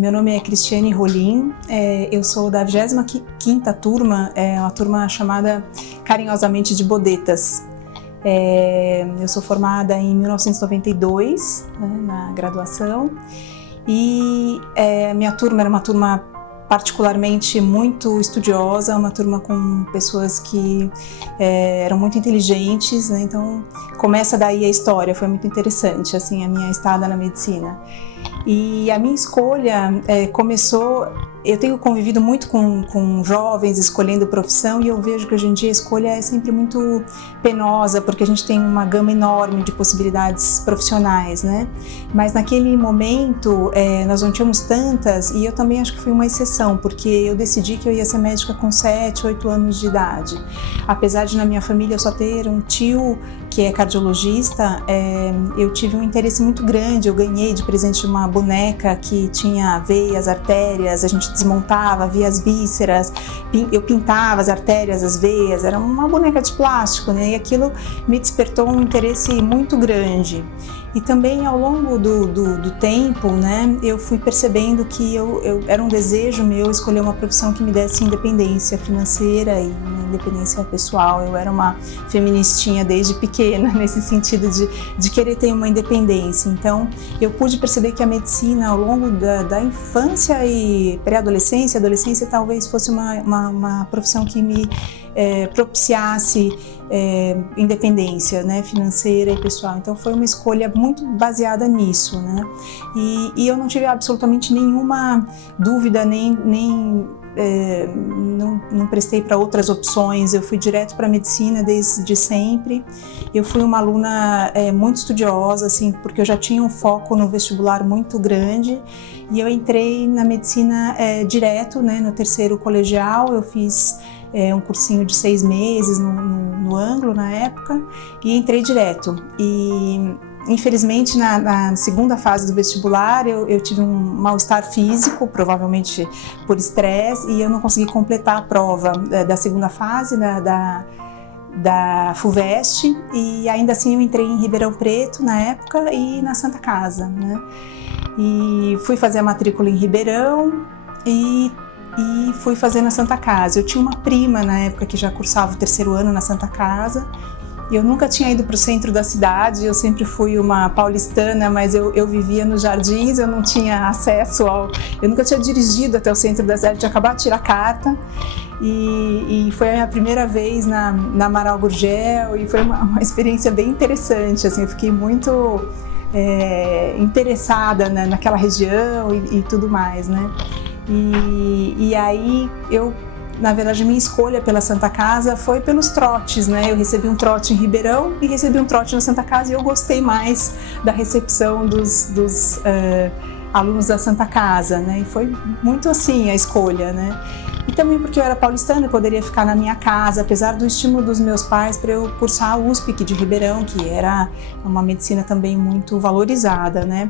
Meu nome é Cristiane Rolim, eu sou da 25ª turma, uma turma chamada carinhosamente de Bodetas. Eu sou formada em 1992, na graduação, e minha turma era uma turma particularmente muito estudiosa, uma turma com pessoas que eram muito inteligentes, né? Então começa daí a história, foi muito interessante assim, a minha estada na medicina. E a minha escolha começou, eu tenho convivido muito com jovens escolhendo profissão e eu vejo que hoje em dia a escolha é sempre muito penosa, porque a gente tem uma gama enorme de possibilidades profissionais, né? Mas naquele momento nós não tínhamos tantas e eu também acho que fui uma exceção, porque eu decidi que eu ia ser médica com 7, 8 anos de idade. Apesar de na minha família eu só ter um tio que é cardiologista, eu tive um interesse muito grande, eu ganhei de presente uma boneca que tinha veias, artérias, a gente desmontava, via as vísceras, eu pintava as artérias, as veias, era uma boneca de plástico, né? E aquilo me despertou um interesse muito grande. E também ao longo do tempo, né, eu fui percebendo que era um desejo meu escolher uma profissão que me desse independência financeira e independência pessoal. Eu era uma feministinha desde pequena, nesse sentido de querer ter uma independência. Então, eu pude perceber que a medicina, ao longo da infância e pré-adolescência, adolescência, talvez fosse uma profissão que me propiciasse independência, né, financeira e pessoal. Então foi uma escolha muito baseada nisso, né? E eu não tive absolutamente nenhuma dúvida, não prestei para outras opções, eu fui direto para a medicina desde sempre. Eu fui uma aluna muito estudiosa, assim, porque eu já tinha um foco no vestibular muito grande e eu entrei na medicina direto, né, no terceiro colegial. Eu fiz um cursinho de 6 meses no Anglo na época e entrei direto. E infelizmente na segunda fase do vestibular eu tive um mal-estar físico, provavelmente por estresse, e eu não consegui completar a prova da segunda fase da FUVEST, e ainda assim eu entrei em Ribeirão Preto na época e na Santa Casa, né? E fui fazer a matrícula em Ribeirão e fui fazer na Santa Casa. Eu tinha uma prima na época que já cursava o terceiro ano na Santa Casa. Eu nunca tinha ido para o centro da cidade, eu sempre fui uma paulistana, mas eu vivia nos Jardins, eu não tinha acesso eu nunca tinha dirigido até o centro da cidade, eu tinha acabado de tirar a carta. E foi a minha primeira vez na Amaral Gurgel e foi uma experiência bem interessante, assim, eu fiquei muito interessada naquela região e tudo mais, né? E aí na verdade, a minha escolha pela Santa Casa foi pelos trotes, né? Eu recebi um trote em Ribeirão e recebi um trote na Santa Casa e eu gostei mais da recepção dos alunos da Santa Casa, né? E foi muito assim a escolha, né? E também porque eu era paulistana, eu poderia ficar na minha casa, apesar do estímulo dos meus pais para eu cursar a USP de Ribeirão, que era uma medicina também muito valorizada, né?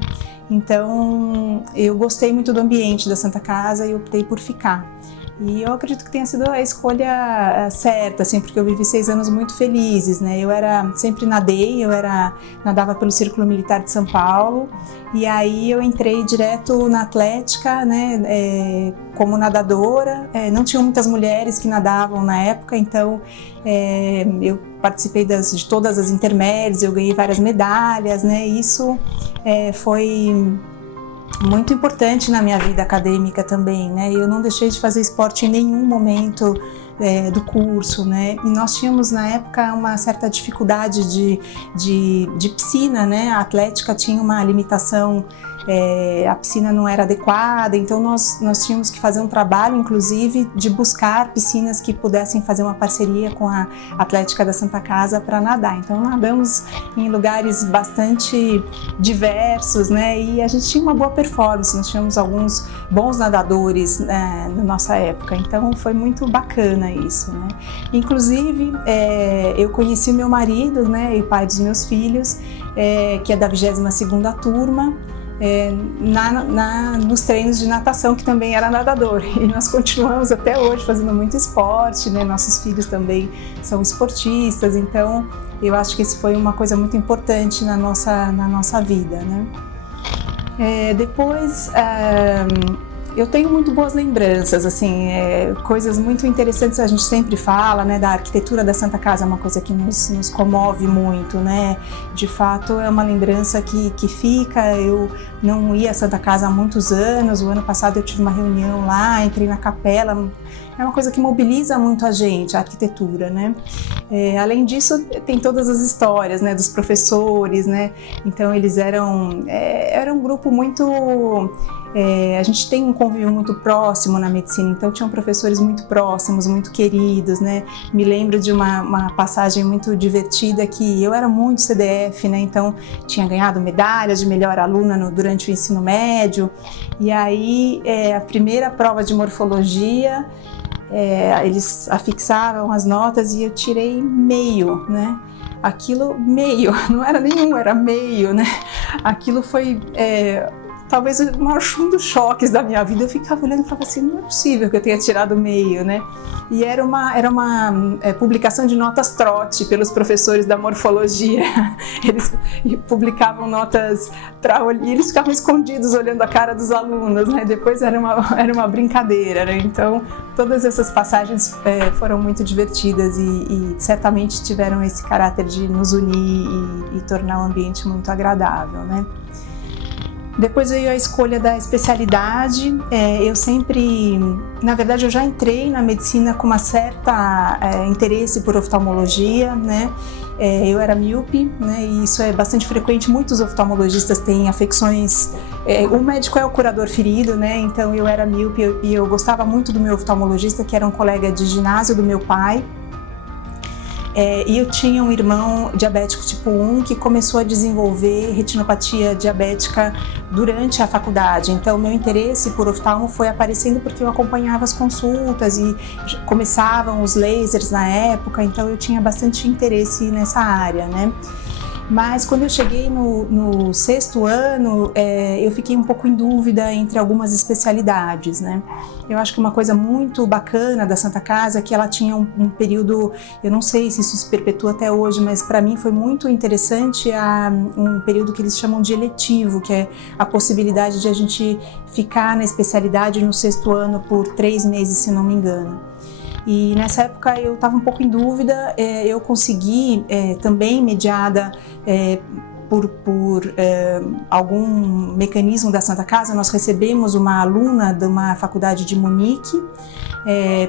Então, eu gostei muito do ambiente da Santa Casa e optei por ficar. E eu acredito que tenha sido a escolha certa, assim, porque eu vivi 6 anos muito felizes, né? Eu sempre nadei, nadava pelo Círculo Militar de São Paulo, e aí eu entrei direto na atlética, né? Como nadadora. Não tinham muitas mulheres que nadavam na época, então eu participei de todas as intermédias, eu ganhei várias medalhas, né? Isso foi muito importante na minha vida acadêmica também, né? Eu não deixei de fazer esporte em nenhum momento do curso, né? E nós tínhamos na época uma certa dificuldade de piscina, né? A atlética tinha uma limitação, a piscina não era adequada, então nós tínhamos que fazer um trabalho, inclusive, de buscar piscinas que pudessem fazer uma parceria com a Atlética da Santa Casa para nadar. Então nadamos em lugares bastante diversos, né? E a gente tinha uma boa performance, nós tínhamos alguns bons nadadores na nossa época, então foi muito bacana isso, né? Inclusive, eu conheci meu marido, né, e pai dos meus filhos, que é da 22ª turma, nos treinos de natação, que também era nadador, e nós continuamos até hoje fazendo muito esporte, né? Nossos filhos também são esportistas, então eu acho que isso foi uma coisa muito importante na nossa vida, né? Depois, eu tenho muito boas lembranças, assim, coisas muito interessantes. A gente sempre fala, né, da arquitetura da Santa Casa, é uma coisa que nos comove muito, né? De fato, é uma lembrança que fica. Eu não ia à Santa Casa há muitos anos. O ano passado eu tive uma reunião lá, entrei na capela. É uma coisa que mobiliza muito a gente, a arquitetura, né? Além disso, tem todas as histórias, né, dos professores, né? Então, eles eram um grupo muito... a gente tem um convívio muito próximo na medicina, então tinham professores muito próximos, muito queridos, né? Me lembro de uma passagem muito divertida que eu era muito CDF, né? Então tinha ganhado medalha de melhor aluna durante o ensino médio, e aí a primeira prova de morfologia, eles afixavam as notas e eu tirei meio, né? Aquilo meio, não era nenhum, era meio, né? Aquilo foi... talvez o maior dos choques da minha vida. Eu ficava olhando e falava assim, não é possível que eu tenha tirado meio, né? E era uma publicação de notas trote pelos professores da morfologia. Eles publicavam notas e eles ficavam escondidos olhando a cara dos alunos, né? Depois era uma brincadeira, né? Então, todas essas passagens foram muito divertidas e certamente tiveram esse caráter de nos unir e tornar o ambiente muito agradável, né? Depois veio a escolha da especialidade. Eu sempre, na verdade, eu já entrei na medicina com uma certa interesse por oftalmologia, né? Eu era míope, né? E isso é bastante frequente. Muitos oftalmologistas têm afecções. O médico é o curador ferido, né? Então eu era míope e eu gostava muito do meu oftalmologista, que era um colega de ginásio do meu pai. E eu tinha um irmão diabético tipo 1 que começou a desenvolver retinopatia diabética durante a faculdade. Então, meu interesse por oftalmo foi aparecendo porque eu acompanhava as consultas e começavam os lasers na época, então eu tinha bastante interesse nessa área, né? Mas quando eu cheguei no 6º ano, eu fiquei um pouco em dúvida entre algumas especialidades, né? Eu acho que uma coisa muito bacana da Santa Casa é que ela tinha um período, eu não sei se isso se perpetua até hoje, mas para mim foi muito interessante um período que eles chamam de eletivo, que é a possibilidade de a gente ficar na especialidade no 6º ano por 3 meses, se não me engano. E nessa época eu estava um pouco em dúvida. Eu consegui, também mediada por algum mecanismo da Santa Casa, nós recebemos uma aluna de uma faculdade de Munique,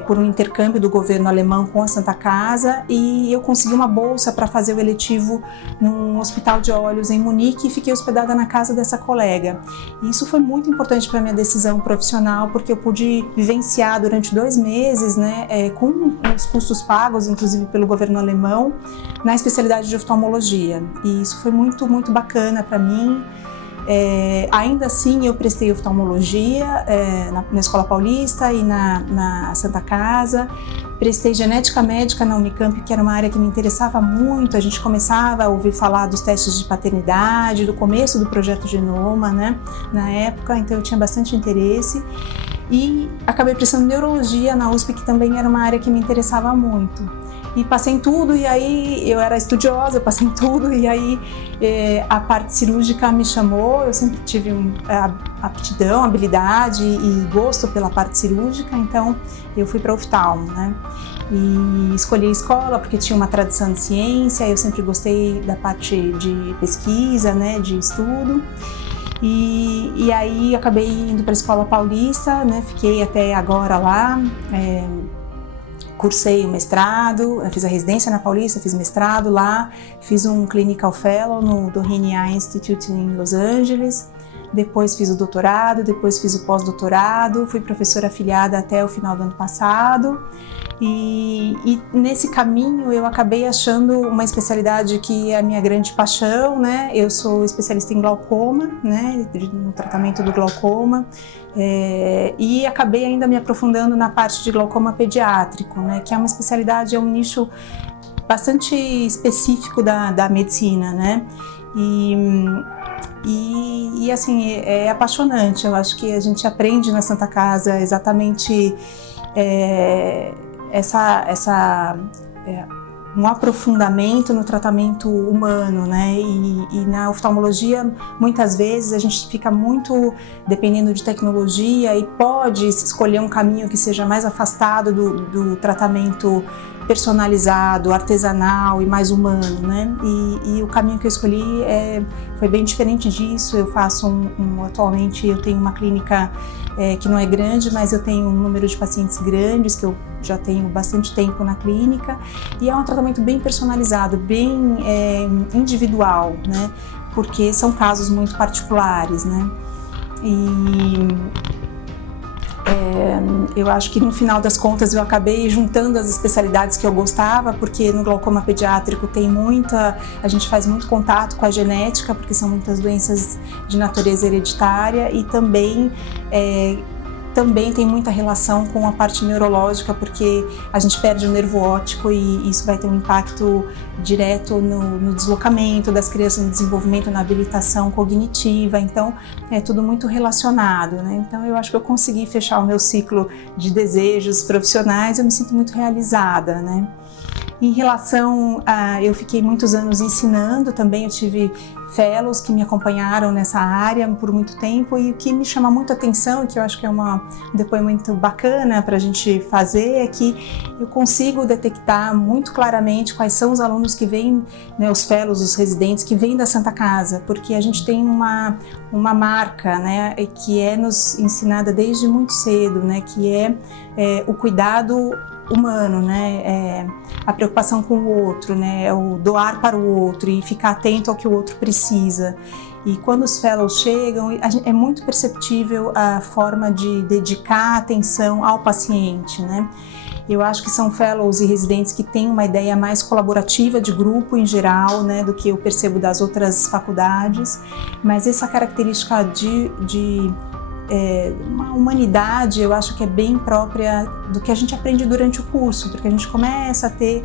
por um intercâmbio do governo alemão com a Santa Casa, e eu consegui uma bolsa para fazer o eletivo num hospital de olhos em Munique e fiquei hospedada na casa dessa colega. E isso foi muito importante para a minha decisão profissional, porque eu pude vivenciar durante 2 meses, né, com os custos pagos, inclusive pelo governo alemão, na especialidade de oftalmologia. E isso foi muito, muito bacana para mim. Ainda assim eu prestei oftalmologia na Escola Paulista e na Santa Casa, prestei genética médica na Unicamp, que era uma área que me interessava muito. A gente começava a ouvir falar dos testes de paternidade, do começo do projeto Genoma, né, na época, então eu tinha bastante interesse. E acabei prestando neurologia na USP, que também era uma área que me interessava muito. E passei em tudo, e aí eu era estudiosa, eu passei em tudo, e aí a parte cirúrgica me chamou. Eu sempre tive aptidão, habilidade e gosto pela parte cirúrgica, então eu fui para oftalmo, né? E escolhi a escola porque tinha uma tradição de ciência, eu sempre gostei da parte de pesquisa, né, de estudo. E aí acabei indo para a Escola Paulista, né, fiquei até agora lá. Cursei o mestrado, fiz a residência na Paulista, fiz mestrado lá, fiz um Clinical Fellow no Doheny Eye Institute em Los Angeles, depois fiz o doutorado, depois fiz o pós-doutorado, fui professora afiliada até o final do ano passado. E nesse caminho eu acabei achando uma especialidade que é a minha grande paixão, né? Eu sou especialista em glaucoma, né? No tratamento do glaucoma, e acabei ainda me aprofundando na parte de glaucoma pediátrico, né? Que é uma especialidade, é um nicho bastante específico da medicina, né? E assim, é apaixonante. Eu acho que a gente aprende na Santa Casa um aprofundamento no tratamento humano, né? E na oftalmologia, muitas vezes a gente fica muito dependendo de tecnologia e pode escolher um caminho que seja mais afastado do tratamento personalizado, artesanal e mais humano, né? E o caminho que eu escolhi foi bem diferente disso. Eu faço atualmente eu tenho uma clínica que não é grande, mas eu tenho um número de pacientes grandes, que eu já tenho bastante tempo na clínica, e é um tratamento bem personalizado, bem individual, né? Porque são casos muito particulares, né? Eu acho que no final das contas eu acabei juntando as especialidades que eu gostava, porque no glaucoma pediátrico a gente faz muito contato com a genética, porque são muitas doenças de natureza hereditária, e também tem muita relação com a parte neurológica, porque a gente perde o nervo óptico e isso vai ter um impacto direto no deslocamento das crianças, no desenvolvimento, na habilitação cognitiva. Então é tudo muito relacionado, né? Então eu acho que eu consegui fechar o meu ciclo de desejos profissionais, eu me sinto muito realizada, né? Em relação eu fiquei muitos anos ensinando também, eu tive fellows que me acompanharam nessa área por muito tempo, e o que me chama muito a atenção, que eu acho que é um depoimento bacana para a gente fazer, é que eu consigo detectar muito claramente quais são os alunos que vêm, né, os fellows, os residentes que vêm da Santa Casa, porque a gente tem uma marca, né, que é nos ensinada desde muito cedo, né, que é o cuidado humano, né, a preocupação com o outro, né, o doar para o outro e ficar atento ao que o outro precisa. E quando os fellows chegam, é muito perceptível a forma de dedicar atenção ao paciente, né. Eu acho que são fellows e residentes que têm uma ideia mais colaborativa de grupo em geral, né, do que eu percebo das outras faculdades, mas essa característica de uma humanidade, eu acho que é bem própria do que a gente aprende durante o curso, porque a gente começa a ter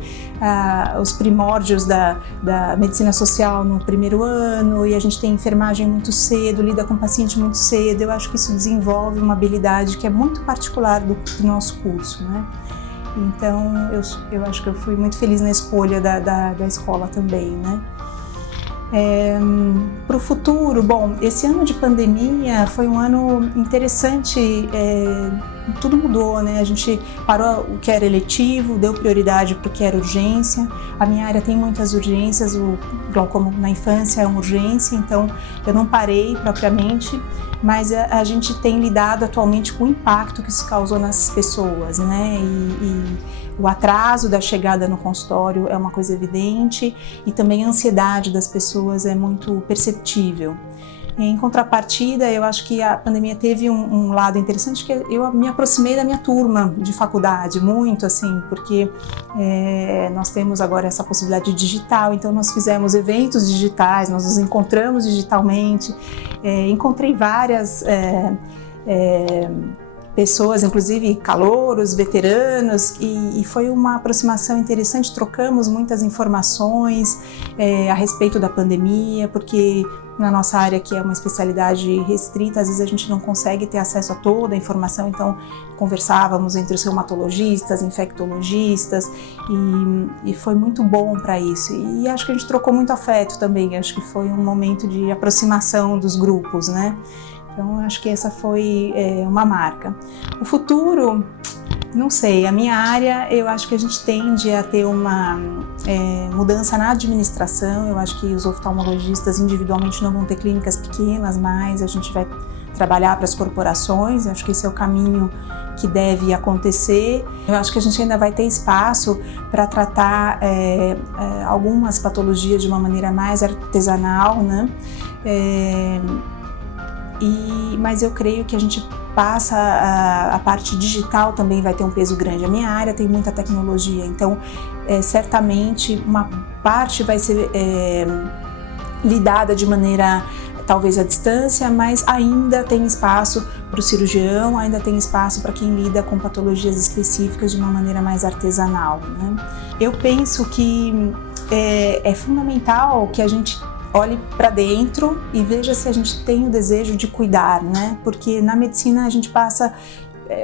os primórdios da medicina social no primeiro ano, e a gente tem enfermagem muito cedo, lida com o paciente muito cedo. Eu acho que isso desenvolve uma habilidade que é muito particular do nosso curso, né? Então eu acho que eu fui muito feliz na escolha da escola também, né? Para o futuro, bom, esse ano de pandemia foi um ano interessante, tudo mudou, né? A gente parou o que era eletivo, deu prioridade para o que era urgência. A minha área tem muitas urgências, o glaucoma na infância é uma urgência, então eu não parei propriamente, mas a gente tem lidado atualmente com o impacto que isso causou nas pessoas, né? E o atraso da chegada no consultório é uma coisa evidente, e também a ansiedade das pessoas é muito perceptível. Em contrapartida, eu acho que a pandemia teve um lado interessante, que eu me aproximei da minha turma de faculdade, muito assim, porque nós temos agora essa possibilidade digital, então nós fizemos eventos digitais, nós nos encontramos digitalmente, encontrei várias pessoas, inclusive calouros, veteranos, e foi uma aproximação interessante, trocamos muitas informações a respeito da pandemia, porque na nossa área, que é uma especialidade restrita, às vezes a gente não consegue ter acesso a toda a informação, então conversávamos entre os reumatologistas, infectologistas, e foi muito bom para isso. E acho que a gente trocou muito afeto também, acho que foi um momento de aproximação dos grupos, né? Então, acho que essa foi uma marca. O futuro, não sei, a minha área, eu acho que a gente tende a ter uma mudança na administração. Eu acho que os oftalmologistas individualmente não vão ter clínicas pequenas, mas a gente vai trabalhar para as corporações. Eu acho que esse é o caminho que deve acontecer. Eu acho que a gente ainda vai ter espaço para tratar algumas patologias de uma maneira mais artesanal, né? Mas eu creio que a gente passa a parte digital também vai ter um peso grande. A minha área tem muita tecnologia, então certamente uma parte vai ser lidada de maneira talvez à distância, mas ainda tem espaço para o cirurgião, ainda tem espaço para quem lida com patologias específicas de uma maneira mais artesanal, né? Eu penso que é fundamental que a gente olhe para dentro e veja se a gente tem o desejo de cuidar, né? Porque na medicina a gente passa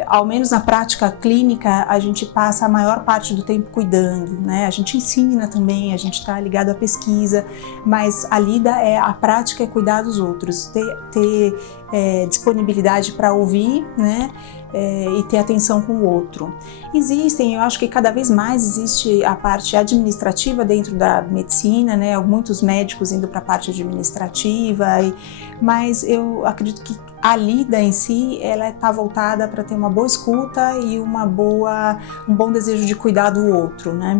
ao menos na prática clínica, a gente passa a maior parte do tempo cuidando, né? A gente ensina também, a gente está ligado à pesquisa, mas a lida a prática é cuidar dos outros, ter disponibilidade para ouvir, né? E ter atenção com o outro. Eu acho que cada vez mais existe a parte administrativa dentro da medicina, né? Muitos médicos indo para a parte administrativa, mas eu acredito que a lida em si, ela está voltada para ter uma boa escuta e um bom desejo de cuidar do outro, né?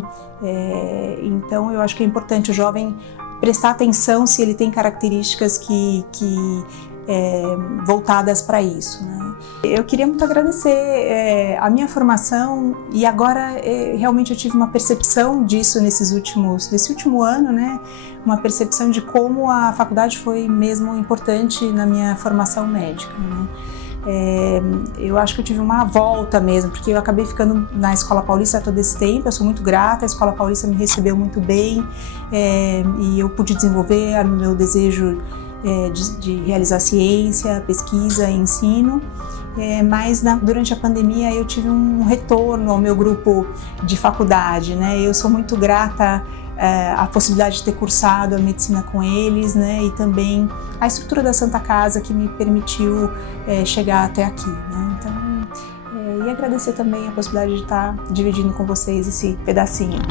Então eu acho que é importante o jovem prestar atenção se ele tem características voltadas para isso, né? Eu queria muito agradecer a minha formação e agora realmente eu tive uma percepção disso nesse último ano, né? Uma percepção de como a faculdade foi mesmo importante na minha formação médica, né? Eu acho que eu tive uma volta mesmo, porque eu acabei ficando na Escola Paulista todo esse tempo, eu sou muito grata, a Escola Paulista me recebeu muito bem e eu pude desenvolver o meu desejo de realizar ciência, pesquisa e ensino, mas durante a pandemia eu tive um retorno ao meu grupo de faculdade, né? Eu sou muito grata à possibilidade de ter cursado a medicina com eles, né? E também a estrutura da Santa Casa que me permitiu chegar até aqui, né? Então, e agradecer também a possibilidade de estar dividindo com vocês esse pedacinho.